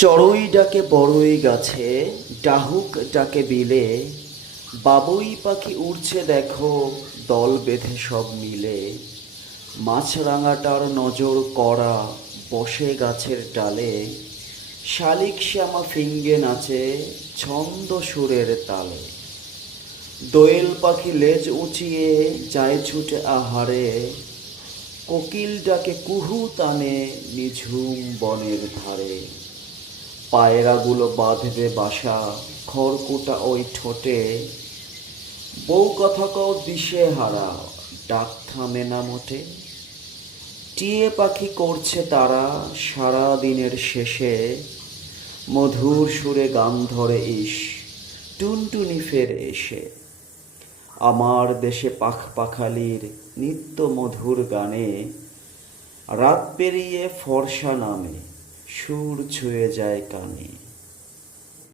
চড়ুই ডাকে বড়ই গাছে, ডাহুক ডাকে বিলে, বাবুই পাখি উড়ছে দেখো দল বেঁধে সব মিলে। মাছরাঙাটার নজর কড়া, বসে গাছের ডালে, শালিক শ্যামা ফিঙ্গে নাচে ছন্দ সুরের তালে। দোয়েল পাখি লেজ উঁচিয়ে যায় ছুটে আহারে, কোকিল ডাকে কুহু তানে নিঝুম বনের ধারে। পায়রাগুলো বাঁধবে বাসা খড়কুটা ওই ঠোঁটে, বউ কথা কও দিশে হারা, ডাক থামে না মোটে। টিয়ে পাখি করছে তারা সারা দিনের শেষে, মধুর সুরে গান ধরে ইস টুনটুনি ফের এসে। আমার দেশে পাখ পাখালির নিত্য মধুর গানে, রাত পেরিয়ে ফর্সা নামে সুর ছুঁয়ে যায় কানে।